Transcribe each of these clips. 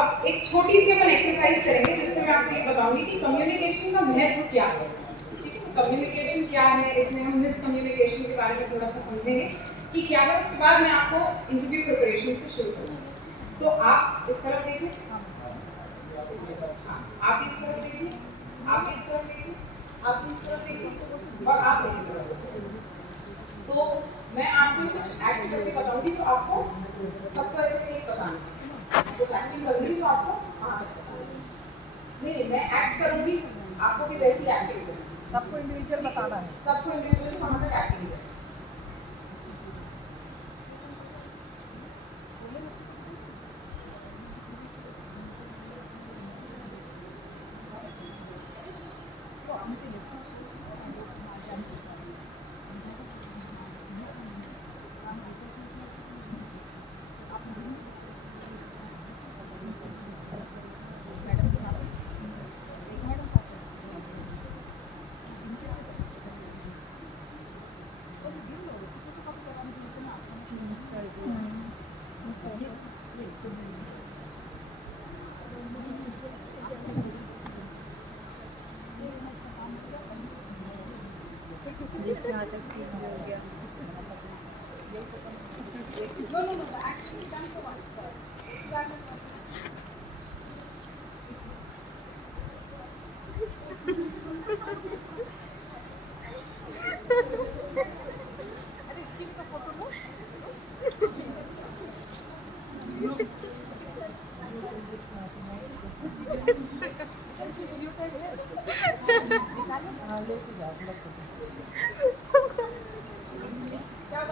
अब एक छोटी सी अपन एक्सरसाइज करेंगे जिससे मैं आपको ये बताऊंगी कि कम्युनिकेशन का महत्व क्या है। ठीक है, कम्युनिकेशन क्या है, इसमें हम मिसकम्युनिकेशन के बारे में थोड़ा सा समझेंगे कि क्या है। उसके बाद मैं आपको इंटरव्यू प्रिपरेशन से शुरू करूँगी। तो आप इस तरफ देखिए, आप इस तरफ देखिए, आप इस तरफ देखिए, आप इस तरफ देखिए और आप मेरी तरफ देखिए। तो मैं आपको कुछ एक्ट करके बताऊंगी तो आपको सबको ऐसे नहीं बताना, कुछ एक्टिंग करूंगी तो आपको हाँ नहीं, मैं एक्ट करूंगी, आपको भी वैसी एक्टिंग करनी, सबको इंडिविजुअल बताना है, सबको इंडिविजुअली वहां तक एक्टिंग है।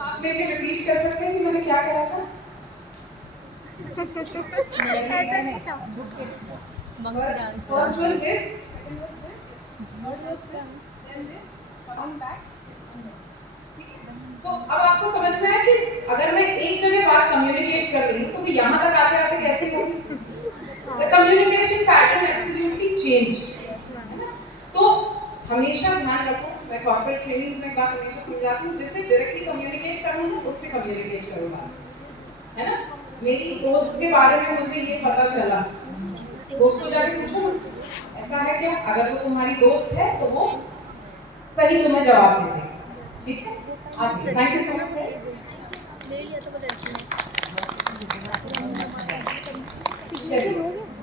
आप मेरे रिपीट कर सकते हैं कि मैंने क्या कहा था? First was this, second was this, third was this, then this, coming back. तो अब आपको समझना है कि अगर मैं एक जगह बात कम्युनिकेट कर रही हूँ तो मैं यहाँ तक आते आते कैसे करूँ? The communication pattern absolutely changed. तो हमेशा ध्यान रखो, मैं कॉर्पोरेट ट्रेनिंग्स में बात हमेशा समझाती हूँ, जिससे डायरेक्टली कम्युनिकेट करना है उससे कम्युनिकेट करूँगा, है ना? मेरी दोस्त के बारे में मुझे ये पता चला, दोस्त को जाके पूछो ऐसा है क्या, अगर वो तुम्हारी दोस्त है तो वो सही तुम्हें जवाब दे देगी। ठीक है, आगे थैंक यू सो मच।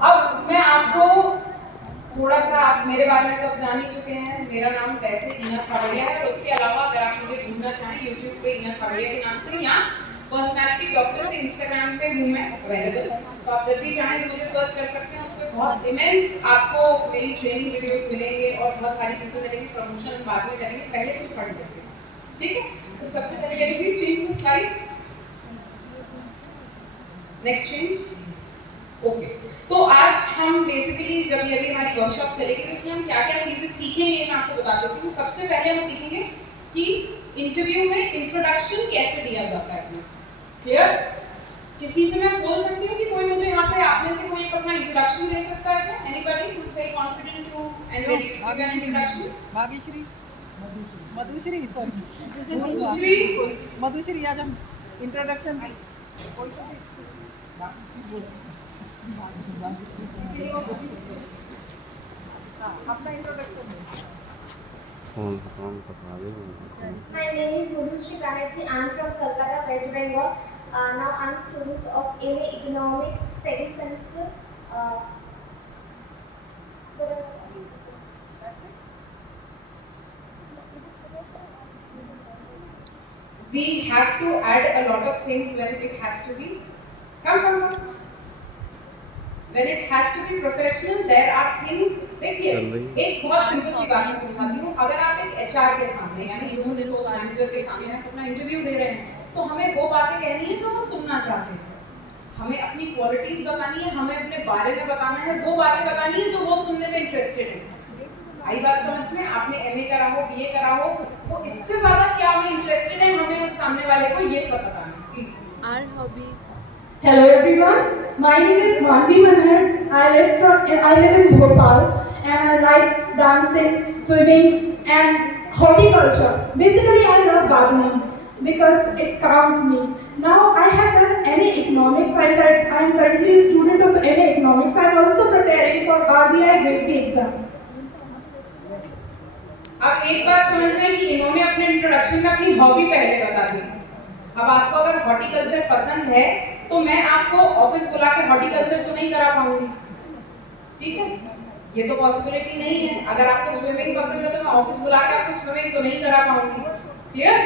अब मैं आपको थोड़ा सा, आप मेरे बारे में तो अब जान ही चुके हैं, मेरा नाम वैसे ईना छाबड़िया है। उसके अलावा अगर आप मुझे ढूंढना चाहें यूट्यूब पे ईना छाबड़िया के नाम से, या पर्सनैलिटी डॉक्टर से इंस्टाग्राम पे हूँ मैं अवेलेबल, तो आप जब भी चाहें तो मुझे सर्च कर सकते हैं। उस पर बहुत इमेंस आपको मेरी ट्रेनिंग वीडियोस मिलेंगे और बहुत सारी चीज़ें मिलेंगी, प्रमोशन बाद में करेंगे, पहले कुछ पढ़ लेते हैं। ठीक है, तो सबसे पहले can you please change the slide, next change. Okay, तो आज हम बेसिकली जब ये भी हमारी वर्कशॉप चलेगी तो उसमें हम क्या क्या चीज़ें सीखेंगे मैं आपको बता देती हूँ। सबसे पहले हम सीखेंगे कि इंटरव्यू में इंट्रोडक्शन कैसे दिया जाता है अपना। क्लियर? किसी से मैं बोल सकती हूँ कि कोई मुझे यहाँ पे आप में से कोई एक अपना इंट्रोडक्शन दे सकता है क्या? Anybody who is very confident to and ready to give an introduction? Bhagyashri, Madhushri, sorry Madhushri, आज हम इंट्रोडक्शन अपना introduction. My name is Madhushri Banerjee. I am from Kolkata, West Bengal. Now I am student of MA Economics, second semester. That's it. We have to add a lot of things when it has to be. Come. When it has to be professional, there are things. देखिए, एक बहुत simple सी बात मैं समझाती हूँ। अगर आप एक HR के सामने यानी ह्यूमन रिसोर्स मैनेजर के सामने अपना इंटरव्यू दे रहे हैं, तो हमें वो बातें कहनी है जो वो सुनना चाहते हैं। हमें अपनी क्वालिटीज बतानी है, हमें अपने बारे में बताना है, वो बातें बतानी है जो वो सुनने में इंटरेस्टेड है। आई बात समझ में? आपने MA करा हो, BA करा हो, तो इससे ज्यादा क्या हमें इंटरेस्टेड है, हमें उस सामने वाले को ये सब बताना है। Please. Our hobbies. Hello everyone, my name is Manvi Manhar. I live in Bhopal and I like dancing, swimming and horticulture. Basically I love gardening because it calms me. Now I have done MA Economics. I am currently a student of MA Economics. wait the exam. अब एक बात समझ में कि इन्होंने अपने introduction में अपनी हॉबी पहले बता दी। अब आपको अगर हॉर्टिकल्चर पसंद है तो मैं आपको ऑफिस बुला के हॉर्टिकल्चर तो नहीं करा पाऊंगी, ठीक है? ये तो पॉसिबिलिटी नहीं है। अगर आपको स्विमिंग पसंद है तो मैं ऑफिस बुला के आपको स्विमिंग तो नहीं करा पाऊंगी, क्लियर?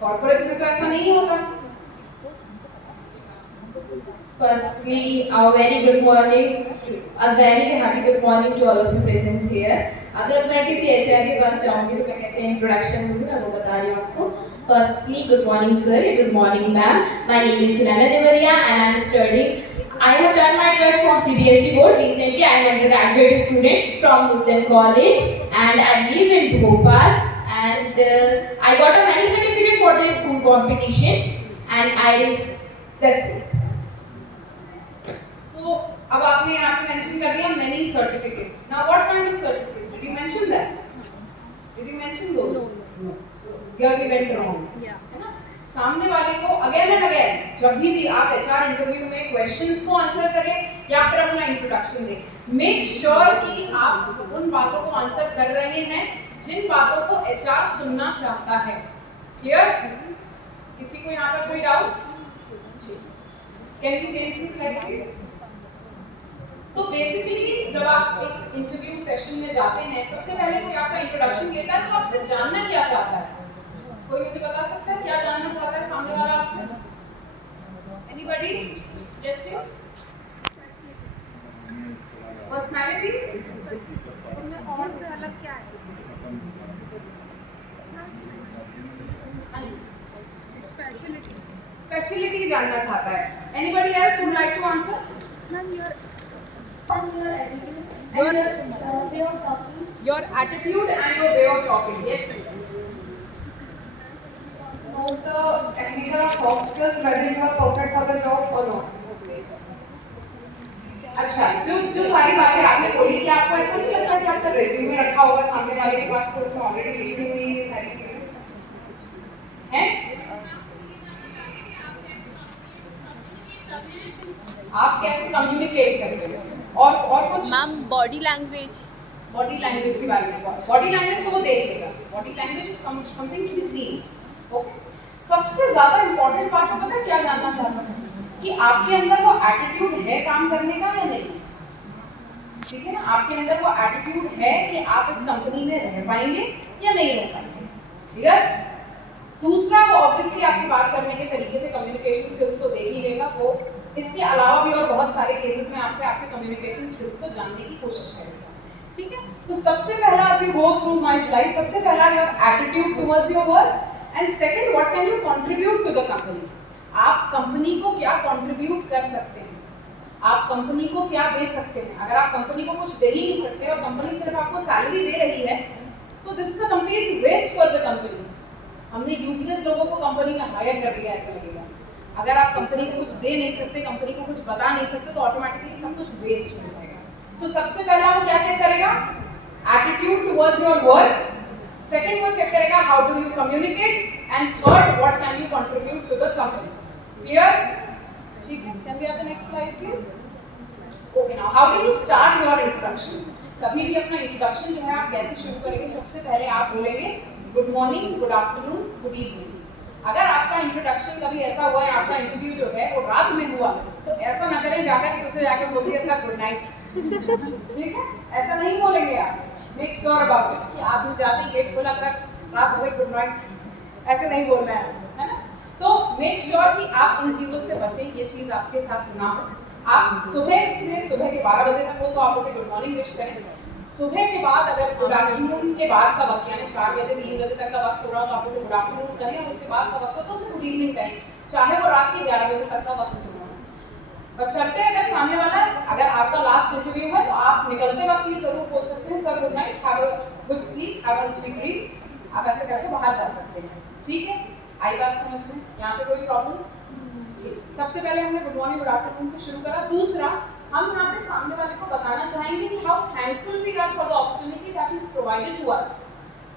कॉर्पोरेट्स में तो ऐसा नहीं होता। Firstly, a very good morning, a very happy good morning to all of you present here. अगर मैं किसी HR के पास जाऊंगी तो मैं कैसे इंट्रोडक्शन दूंगी मैं वो बता रही हूँ आपको। Firstly, good morning sir, good morning ma'am. My name is Sunana Devaria and I am studying. I have done my 12th from CBSE board. Recently, I am an undergraduate student from Newton College and I live in Bhopal. And I got a many certificate for this school competition and that's it. So अब आपने यहाँ पे mention कर दिया many certificates. Now what kind of certificates? Did you mention that? Did you mention those? No. Here we went wrong. है ना? सामने वाले को अगेन एंड अगेन जब भी आप HR इंटरव्यू में क्वेश्चंस को आंसर करें या फिर अपना इंट्रोडक्शन दें, मेक श्योर कि आप उन बातों को आंसर कर रहे हैं जिन बातों को HR सुनना चाहता है। क्लियर? किसी को यहाँ पर कोई doubt? Can we change this slide please? तो बेसिकली जब आप एक इंटरव्यू सेशन में जाते हैं सबसे पहले कोई आपका इंट्रोडक्शन लेता है तो आपसे जानना क्या चाहता है? कोई मुझे बता सकता है क्या जानना चाहता है सामने वाला आपसे? एनीबॉडी? Yes please. पर्सनालिटी? उनमें और से अलग क्या है? हाँ जी। स्पेशलिटी। स्पेशलिटी जानना चाहता है। Anybody else would like to answer? Ma'am, your attitude and your way of talking. Your attitude and your way of talking. Yes please. Know the technical soft skills whether you are perfect for the job or not. अच्छा, जो सारी बातें आपने बोली कि आपको ऐसा नहीं लगता कि आपका रेज्यूमे रखा होगा सामने वाले के पास तो उसमें ऑलरेडी लिखी हुई ये सारी चीजें हैं? आप कैसे कम्युनिकेट करते हो? और कुछ मैम बॉडी लैंग्वेज के बारे में बॉडी लैंग्वेज तो वो देख लेगा। Body language is something to be seen. Okay, सबसे ज्यादा इंपॉर्टेंट बात को पता है क्या जानना चाहता हूँ कि आपके अंदर वो एटीट्यूड है काम करने का या नहीं? ठीक है ना, आपके अंदर वो एटीट्यूड है कि आप इस कंपनी में रह पाएंगे या नहीं रह पाएंगे। क्लियर? दूसरा, वो ऑब्वियसली आपकी बात करने के तरीके से कम्युनिकेशन स्किल्स तो दे ही लेगा। वो इसके अलावा भी और बहुत सारे केसेस में आपसे आपके कम्युनिकेशन स्किल्स को जानने की कोशिश करेगा। ठीक है, तो सबसे पहला if you go through my slide, सबसे पहला your attitude towards your work and second what can you contribute to the company. आप कंपनी को क्या कंट्रीब्यूट कर सकते हैं, आप कंपनी को क्या दे सकते हैं। अगर आप कंपनी को कुछ दे ही नहीं सकते और कंपनी सिर्फ आपको सैलरी दे रही है तो this is a complete waste for the company. हमने यूजलेस लोगों को कंपनी में हायर कर दिया ऐसा लगेगा। अगर आप कंपनी को कुछ दे नहीं सकते, कंपनी को कुछ बता नहीं सकते तो ऑटोमेटिकली सब कुछ वेस्ट हो जाएगा। सो सबसे पहला वो क्या चेक करेगा? Attitude towards your work. Second वो चेक करेगा how do you communicate and third what can you contribute to the company. Clear? ठीक है, can we have the next slide please? Okay, now how do you start your introduction? कभी भी अपना introduction जो है आप कैसे शुरू करेंगे? सबसे पहले आप बोलेंगे good morning, good afternoon, good evening. अगर आपका इंट्रोडक्शन कभी ऐसा हुआ है, आपका इंटरव्यू जो है वो रात में हुआ तो ऐसा ना करें जाकर कि उसे जाकर बोल दिया सर गुड नाइट। ठीक है, ऐसा नहीं बोलेंगे आप। मेक श्योर अबाउट इट कि आप जाते ही गेट खोला सर रात हो गई गुड नाइट, ऐसे नहीं बोल रहे हैं, है ना? तो मेक श्योर कि आप इन चीज़ों से बचें, ये चीज़ आपके साथ ना हो। आप सुबह के 12 बजे तक हो तो आप उसे गुड मॉर्निंग विश करें। सुबह के बाद अगर गुड आफ्टरनून के बाद का वक्त यानी 4 बजे 3 बजे तक का वक्त हो रहा हो तो आप उसे गुड आफ्टरनून कहें, उसके बाद का वक्त हो तो उसे गुड इवनिंग कहें, चाहे वो रात के 11 बजे तक का वक्त हो रहा हो। बशर्ते अगर सामने वाला अगर आपका लास्ट इंटरव्यू है तो आप निकलते वक्त ये जरूर बोल सकते हैं sir good night, have a good sleep, have a sweet dream. आप ऐसे करके बाहर जा सकते हैं। ठीक है, आई बात समझ में? यहाँ पे कोई प्रॉब्लम? जी, सबसे पहले हमने गुड मॉर्निंग गुड आफ्टरनून से शुरू करा। दूसरा, हम यहाँ पे सामने वाले को बताना चाहेंगे कि how thankful we are for the opportunity that is provided to us,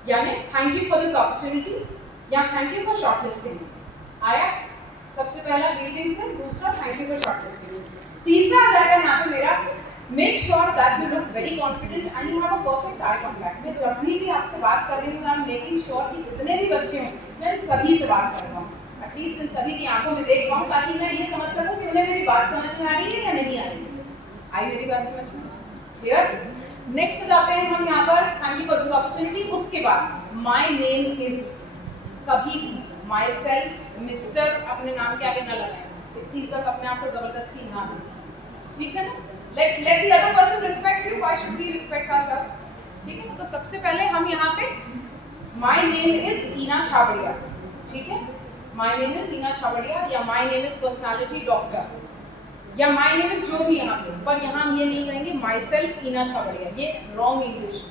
यानी thank you for this opportunity या थैंक यू फॉर शॉर्टलिस्टिंग। आया सबसे पहला ग्रीटिंग्स है, दूसरा थैंक यू फॉर शॉर्टलिस्टिंग। तीसरा आ जाएगा यहाँ पे मेरा make sure of that you look very confident and you have a perfect eye contact. मैं जब भी आपसे बात कर रही हूँ, I'm making sure कि जितने भी बच्चे हों, मैं सभी से बात कर रहा हूँ, एटलीस्ट इन सभी की आंखों में देख पाऊँ, ताकि मैं ये समझ सकूँ कि उन्हें मेरी बात समझ में आ रही है या नहीं आ रही है। आई मेरी बात समझ में? क्लियर? नेक्स्ट जाते हैं हम यहाँ पर, thank you for this opportunity. उसके बाद माय नेम इज, कभी भी माई सेल्फ मिस्टर अपने नाम के आगे न लगाएं, इतनी इज्जत अपने आप को जबरदस्ती ना हो, ठीक है ना? let the other person respect you, why should we respect ourselves? ठीक है ना? तो सबसे पहले हम यहाँ पे my name is ईना छाबड़िया, ठीक है? my name is ईना छाबड़िया या my name is personality doctor या my name is जो भी यहाँ पे, पर यहाँ हम ये नहीं कहेंगे myself ईना छाबड़िया, ये wrong English,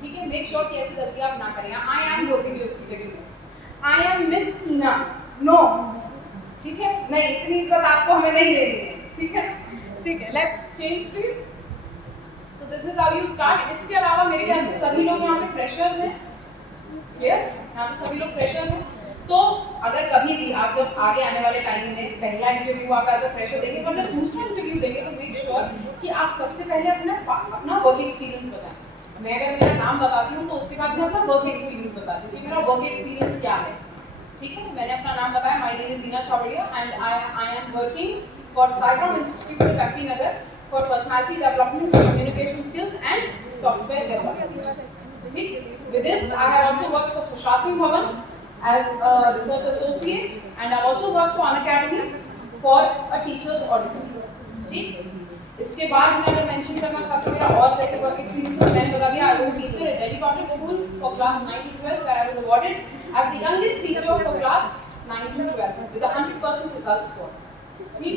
ठीक है? make sure कि ऐसी गलती आप ना करें। I am बोलती थी उसकी जगह में I am Miss Eena, no, ठीक है? नहीं, इतनी इज्जत आपको हमें नहीं देनी है, ठीक है? ठीक है, let's change please. So this is how you start. इसके अलावा मेरे ख्याल से सभी लोग यहाँ पे फ्रेशर्स हैं, क्लियर? यहाँ पे सभी लोग फ्रेशर्स हैं। तो अगर कभी भी आप जब आगे आने वाले टाइम में पहला इंटरव्यू आप एज अ फ्रेशर देंगे, पर जब दूसरा इंटरव्यू देंगे तो मेक श्योर कि आप सबसे पहले अपना वर्क एक्सपीरियंस बताएं। मैं अगर मेरा नाम बताती हूँ तो उसके बाद मैं अपना वर्क एक्सपीरियंस बताती हूँ कि मेरा वर्क एक्सपीरियंस क्या है, ठीक है? मैंने अपना नाम बताया, my name is Ina Chhabria and I am working for Cyber Institute of Happy Nagar for personality development, communication skills and software development. With this, I have also worked for Sushasana Bhavan as a research associate and I have also worked for Unacademy for a teacher's auditor. इसके बाद मैं अगर mention करना चाहती हूँ मेरा और कैसे वर्क एक्सपीरियंस है, मैंने बता दिया I was a teacher at Delhi Public School for class 9 to 12 where I was awarded as the youngest teacher for class 9 to 12 with a 100% result score. ठीक,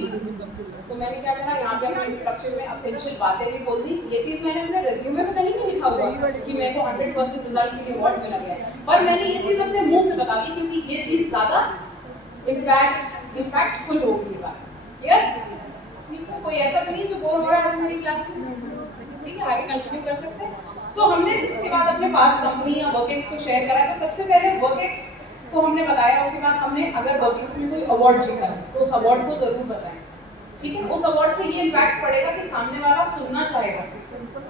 तो मैंने क्या कहा यहाँ पे अपने इंट्रोडक्शन में एसेंशियल बातें भी बोल दी। ये चीज़ मैंने अपने रिज्यूमे में कहीं नहीं लिखा हुआ कि मैं तो 100% रिजल्ट के लिए अवार्ड मिला गया, पर मैंने ये चीज़ अपने मुंह से बता दी क्योंकि ये चीज़ ज़्यादा इम्पैक्टफुल होगी बात, क्लियर? ठीक है, कोई ऐसा तो नहीं जो बोल रहा है मेरी क्लास में, ठीक है? आगे कंटिन्यू कर सकते हैं। सो हमने इसके बाद अपने पास कंपनी या वर्कएक्स को शेयर करा। तो सबसे पहले वर्कएक्स को हमने बताया, उसके बाद हमने अगर वर्कएक्स में कोई अवार्ड जीता है तो उस अवार्ड को जरूर बताएं, ठीक है? उस अवार्ड से ये इम्पैक्ट पड़ेगा कि सामने वाला सुनना चाहेगा,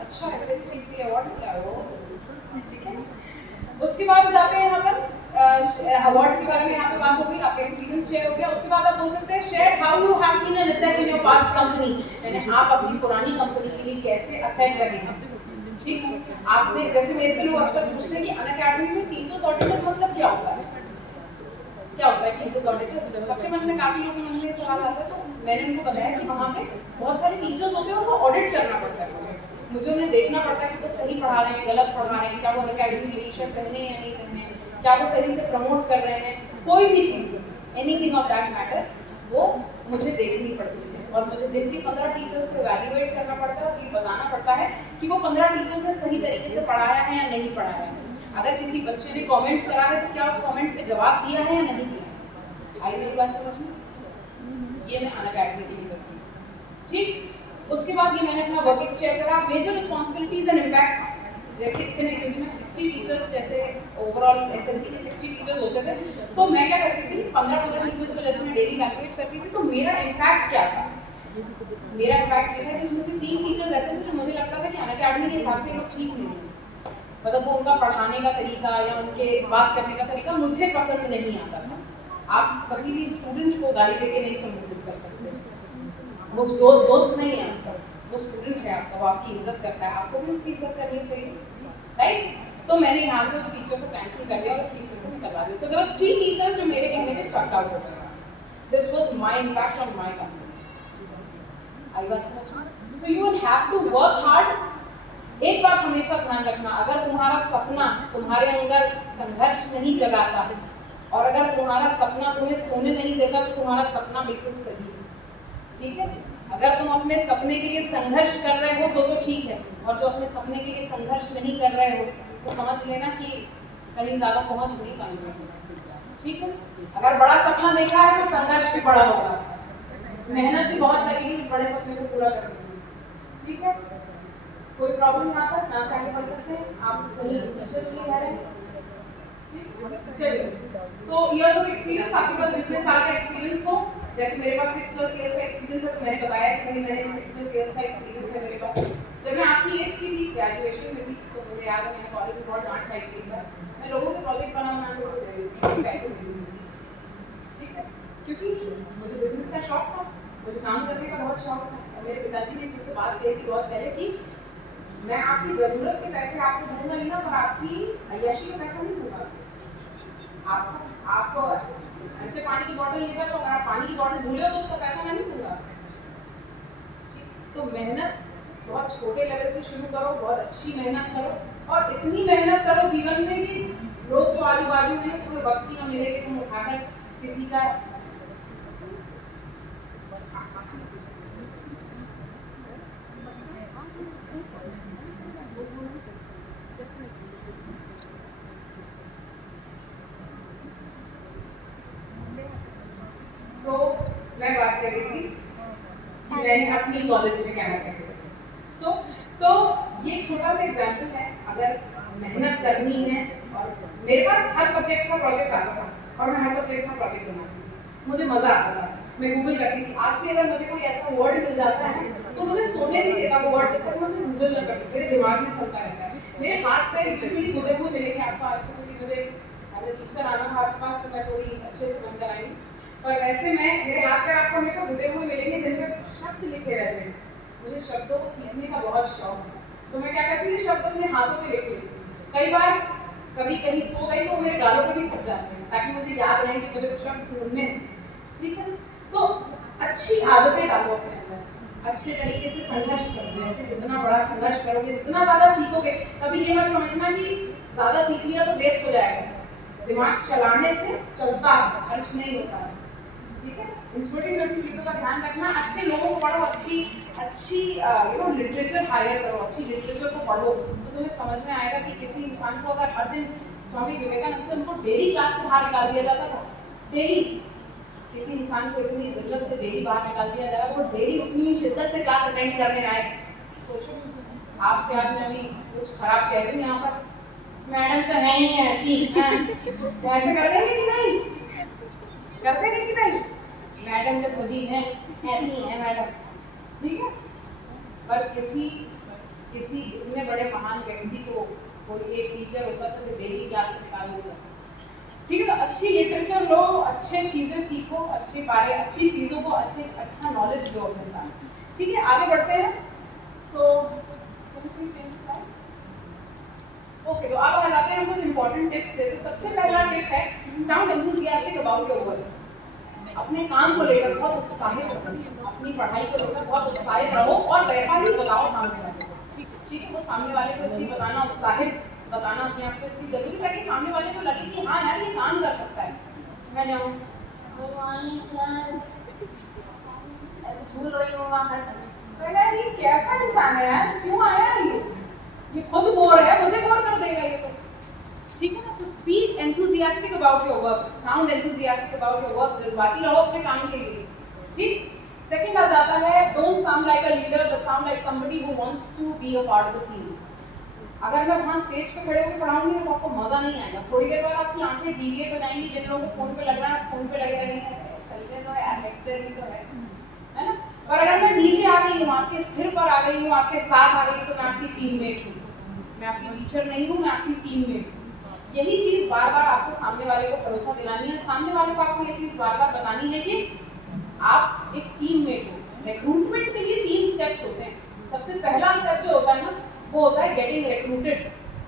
अच्छा ऐसे इस चीज़ के लिए अवार्ड मिला है वो, ठीक है? उसके बाद जाते हैं यहाँ पर अवार्ड्स के बारे में यहाँ पे बात हो गई, आपका एक्सपीरियंस शेयर हो गया। उसके बाद आप बोल सकते हैं share how you have been a research in your past company, यानी आप अपनी पुरानी कंपनी के लिए कैसे असेट रहे हैं, ठीक है? आपने जैसे मेरे से लोग अक्सर पूछते हैं कि अनअकैडमी में टीचर्स ऑडिटर मतलब क्या होता है, क्या होता है टीचर्स ऑडिटर? सबके मन में काफी लोगों के मन में ये सवाल आता है। तो मैंने उनको बताया कि वहाँ पे बहुत सारे टीचर्स होते हैं, उनको ऑडिट करना पड़ता है, मुझे उन्हें देखना पड़ता है कि वो सही पढ़ा रहे हैं, गलत पढ़ा रहे हैं, क्या वो अकेडमी की टी-शर्ट पहने हैं या नहीं पहने, क्या वो सही से प्रमोट कर रहे हैं, कोई भी चीज़, एनीथिंग ऑफ दैट मैटर, वो मुझे देखनी पड़ती है। और मुझे दिन के 15 टीचर्स को एवेल्युएट करना पड़ता है और ये बताना पड़ता है कि वो 15 टीचर्स ने सही तरीके से पढ़ाया है या नहीं पढ़ाया है। अगर किसी बच्चे ने कमेंट करा है तो क्या उस कमेंट पे जवाब दिया है या नहीं दिया। आई मेरी बात समझ में? ये मैं अनअकैडमी के लिए करती हूँ, ठीक? उसके बाद ये मैंने अपना वर्क शेयर करा। मेजर रिस्पॉन्सिबिलिटीज एंड इम्पैक्ट्स, जैसे इतने क्योंकि मैं 60 टीचर्स, जैसे ओवरऑल एसएससी के 60 टीचर्स होते थे, तो मैं क्या करती थी 15 टीचर्स को जैसे मैं डेली कैलकुलेट करती थी, तो मेरा इम्पैक्ट क्या था? मेरा इम्पैक्ट ये था कि उसमें से 3 टीचर्स रहते थे जो मुझे लगता था कि अनअकैडमी के हिसाब से लोग ठीक नहीं है, मतलब वो उनका पढ़ाने का तरीका या उनके बात करने का तरीका मुझे पसंद नहीं आता था। आप कभी भी स्टूडेंट को गाली देके नहीं संबोधित कर सकते, वो दोस्त नहीं है आपका, वो स्टूडेंट है आपका, वो आपकी इज्जत करता है, आपको भी उसकी इज्जत करनी चाहिए, राइट? तो मैंने यहाँ से उस टीचर को कैंसिल कर दिया और उस टीचर को निकलवा दिया। सो देयर वर 3 टीचर्स जो मेरे कहने पे चेक आउट हो गए। This was my impact on my company. आई बात समझ में? So you will have to work hard. एक बात हमेशा ध्यान रखना, अगर तुम्हारा सपना तुम्हारे अंदर संघर्ष नहीं जगाता और अगर तुम्हारा सपना तुम्हें सोने नहीं देता तो तुम्हारा सपना बिल्कुल सही है, ठीक है? अगर तुम अपने सपने के लिए संघर्ष कर रहे हो तो ठीक है, और जो अपने सपने के लिए संघर्ष नहीं कर रहे हो तो समझ लेना कि कहीं ज़्यादा पहुंच नहीं पाएंगे, ठीक है? अगर बड़ा सपना देखा है तो संघर्ष भी बड़ा होगा, मेहनत भी बहुत लगेगी उस बड़े सपने को पूरा करने के लिए, ठीक है? कोई प्रॉब्लम यहाँ पर यहाँ से आगे बढ़ सकते हैं, आप कहीं पीछे तो नहीं रह रहे, ठीक? चलिए, तो इयर्स ऑफ एक्सपीरियंस, आपके पास जितने साल का एक्सपीरियंस हो, जैसे मेरे पास 6+ इयर्स का एक्सपीरियंस है, तो मैंने बताया कि मैंने 6+ इयर्स का एक्सपीरियंस है मेरे पास। जब मैं आपको हमारी एज की थी, ग्रेजुएशन में थी, तो मुझे याद है मैंने कॉलेज में बहुत डांट खाई थी इस बार। मैं लोगों के प्रोजेक्ट बना के उनको दे रही थी, पैसे दे रही थी, ठीक है, क्योंकि मुझे बिजनेस का शौक था, मुझे काम करने का बहुत शौक था। और मेरे पिताजी ने मुझसे बात कही थी बहुत पहले कि मैं आपकी ज़रूरत के पैसे आपको दूंगा नहीं ना, पर आपकी अय्याशी का पैसा नहीं दूंगा। आपको ऐसे पानी की बोतल लेगा तो अगर आप पानी की बोतल भूले हो तो उसका पैसा मैं नहीं दूंगा। तो मेहनत बहुत छोटे लेवल से शुरू करो, बहुत अच्छी मेहनत करो और इतनी मेहनत करो जीवन में कि लोग जो आजू बाजू में तुम्हें वक्त ही ना मिले कि तुम उठाकर किसी का तो मैं बात कर रही थी कि मैंने अपनी कॉलेज में क्या किया। तो ये छोटा सा एग्जाम्पल है। अगर मेहनत करनी है, और मेरे पास हर सब्जेक्ट का प्रोजेक्ट आता था और मैं हर सब्जेक्ट का प्रोजेक्ट बनाती थी, मुझे मजा आता था, मैं गूगल करती थी। आज भी अगर मुझे कोई ऐसा वर्ड मिल जाता है तो मुझे सोने नहीं देता वो वर्ड, जब तक मैं उसे गूगल न करती, मेरे दिमाग में चलता रहता है। मेरे हाथ पैर यूजुअली गुदे हुए मिलेंगे आपको आज तक, क्योंकि मुझे अगर टीचर आना था आपके पास तो मैं थोड़ी अच्छे से बन कर आई, पर वैसे मेरे हाथ पैर आपको हमेशा गुदे हुए मिलेंगे जिनमें शब्द लिखे रहते हैं। मुझे शब्दों को सीखने का बहुत शौक है, तो मैं क्या करती हूँ, शब्द अपने हाथों पे लिख लेती हूँ। कई बार कभी कहीं सो गई तो मेरे गालों पे भी छप जाते हैं, ताकि मुझे याद रहे कि मुझे कुछ शब्द ढूंढने हैं, ठीक है। तो अच्छी आदतें डालो अपने अंदर, अच्छे तरीके से संघर्ष करो। जैसे जितना बड़ा संघर्ष करोगे, जितना ज्यादा सीखोगे, कभी ये मत समझना कि ज्यादा सीख लिया तो वेस्ट हो जाएगा। दिमाग चलाने से चलता है, खर्च नहीं होता है, ठीक है। इन छोटी छोटी चीजों का ध्यान रखना। अच्छे लोगों को पढ़ो, अच्छी लिटरेचर हायर करो, अच्छी लिटरेचर को पढ़ो, तो तुम्हें समझ में आएगा कि किसी इंसान को अगर हर दिन, स्वामी विवेकानंद थे, उनको डेली क्लास में बाहर निकाल दिया जाता था, डेली। किसी इंसान को इतनी जिल्लत से डेली बाहर निकाल दिया जाएगा, वो डेली उतनी शिद्दत से क्लास अटेंड करने आए। सोचो, आपसे आज मैं अभी कुछ खराब कह रही हूँ यहाँ पर, मैडम तो है ही ऐसी, ऐसे कर देंगे कि नहीं, कर देंगे कि नहीं, मैडम तो खुद ही है, ऐसी है मैडम, ठीक है। पर किसी इतने बड़े महान व्यक्ति को कोई एक टीचर होता था जो डेली क्लास से निकाल देता, ठीक है। तो अच्छी लिटरेचर लो, अच्छे चीजें सीखो, अच्छी चीजों को अच्छा नॉलेज लो अपने साथ, ठीक है। आगे बढ़ते हैं। ओके, तो अब आ जाते हैं कुछ इंपॉर्टेंट टिप्स से। तो सबसे पहला टिप है, sound enthusiastic about your work. अपने काम को लेकर बहुत उत्साहित रहो, अपनी पढ़ाई को लेकर बहुत उत्साहित रहो और वैसा ही बताओ सामने वाले को, ठीक है। वो सामने वाले को इसलिए बताना, उत्साहित बताना अपने आप को इसलिए जरूरी है कि सामने वाले को लगे कि हाँ यार ये काम कर सकता है। मैं जाऊँ ऐसे भूल रही हूँ वहाँ, तो यार ये कैसा इंसान है यार, क्यों आया ये खुद बोर है, मुझे बोर कर देगा ये तो, ठीक है ना। So speak enthusiastic about your work, sound enthusiastic about your work, जज्बाती रहो अपने काम के लिए, ठीक। सेकंड आ जाता है, don't sound like a leader but sound like somebody who wants to be a part of the team. अगर मैं वहाँ स्टेज पे खड़े होकर पढ़ाऊंगी तो आपको मजा नहीं आएगा, थोड़ी देर बाद आपकी आंखें डीविएट हो जाएंगी। जिन लोगों को फोन पे लग रहा है फोन पे लगे रहेंगे, चलते तो यार लेक्चर ही तो है ना। पर अगर मैं नीचे आ गई हूँ, आपके स्थिर पर आ गई हूँ, आपके साथ आ गई हूँ, तो मैं आपकी टीममेट हूँ, मैं आपकी टीचर नहीं हूँ, मैं आपकी टीममेट हूँ। यही चीज बार बार आपको सामने वाले को भरोसा दिलानी है, सामने वाले को आपको ये चीज बार बार बतानी है कि आप एक टीममेट हो। रिक्रूटमेंट के लिए 3 स्टेप्स होते हैं। सबसे पहला स्टेप जो होता है ना, वो होता है गेटिंग रिक्रूटेड।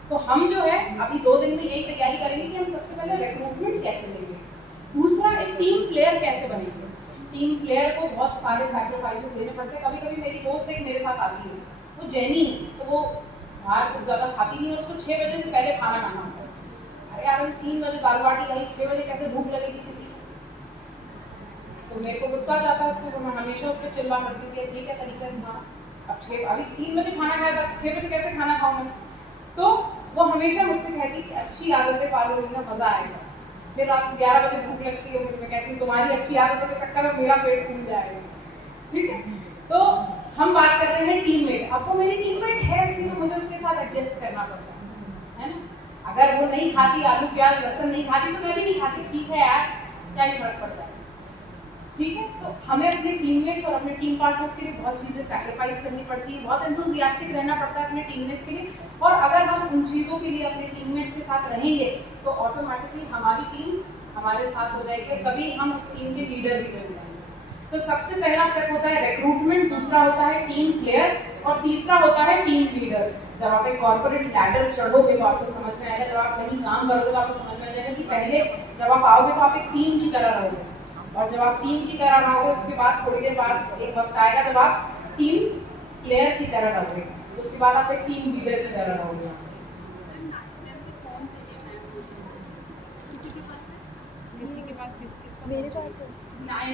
तो हम जो है अभी 2 दिन में यही तैयारी करेंगे कि हम सबसे पहले रिक्रूटमेंट कैसे लेंगे। दूसरा, एक टीम प्लेयर कैसे बनेंगे। टीम प्लेयर को बहुत सारे सैक्रिफाइसेस देने पड़ते हैं। कभी कभी मेरी दोस्त एक मेरे साथ आती है, वो जैनी है, तो वो बाहर कुछ ज़्यादा खाती नहीं है, उसको 6 बजे से पहले खाना खाना होता है। अरे यार 3 बजे दाल बाटी खाई, 6 बजे कैसे भूख लगेगी किसी को। तो मेरे को गुस्सा आता है उसको, मैं हमेशा उस पर चिल्ला करती थी, ठीक है तरीका है, हाँ अब 6 अभी 3 बजे खाना खाया था, 6 बजे कैसे खाना खाऊँ मैं। तो वो हमेशा मुझसे कहती कि अच्छी आदतें पालो ना, मज़ा आएगा। फिर रात 11 बजे भूख लगती है, मैं कहती हूँ तुम्हारी अच्छी आदतों के चक्कर में मेरा पेट फूल जाएगा, ठीक है। तो हम बात कर रहे हैं टीममेट। अब वो मेरी टीममेट है ऐसी, तो मुझे उसके साथ एडजस्ट करना पड़ता है ना। अगर वो नहीं खाती आलू प्याज लहसुन नहीं खाती तो मैं भी नहीं खाती, ठीक है यार क्या ही फर्क पड़ता है, ठीक है, तो हमें अपने टीममेट्स और अपने टीम पार्टनर्स के लिए बहुत चीज़ें सैक्रिफाइस करनी पड़ती है, बहुत एंथुजियास्टिक रहना पड़ता है अपने टीममेट्स के लिए। और अगर हम उन चीज़ों के लिए अपने टीममेट्स के साथ रहेंगे तो ऑटोमेटिकली हमारी टीम हमारे साथ हो जाएगी और कभी हम उस टीम के लीडर भी बन जाएंगे। तो सबसे पहला स्टेप होता है रिक्रूटमेंट, दूसरा होता है टीम प्लेयर और तीसरा होता है टीम लीडर। जब आप एक कॉर्पोरेट लैडर चढ़ोगे तो आपको समझ में आएगा, जब आप कहीं काम करोगे तो आपको समझ में आ जाएगा कि पहले जब आप आओगे तो आप एक टीम की तरह रहोगे, और जब आप टीम की तरह रहोगे उसके बाद थोड़ी देर बाद एक वक्त आएगा जब आप टीम प्लेयर की तरह रहोगे, उसके बाद आप एक टीम लीडर की तरह रहोगे। किसी के पास किसका? मेरे पास 9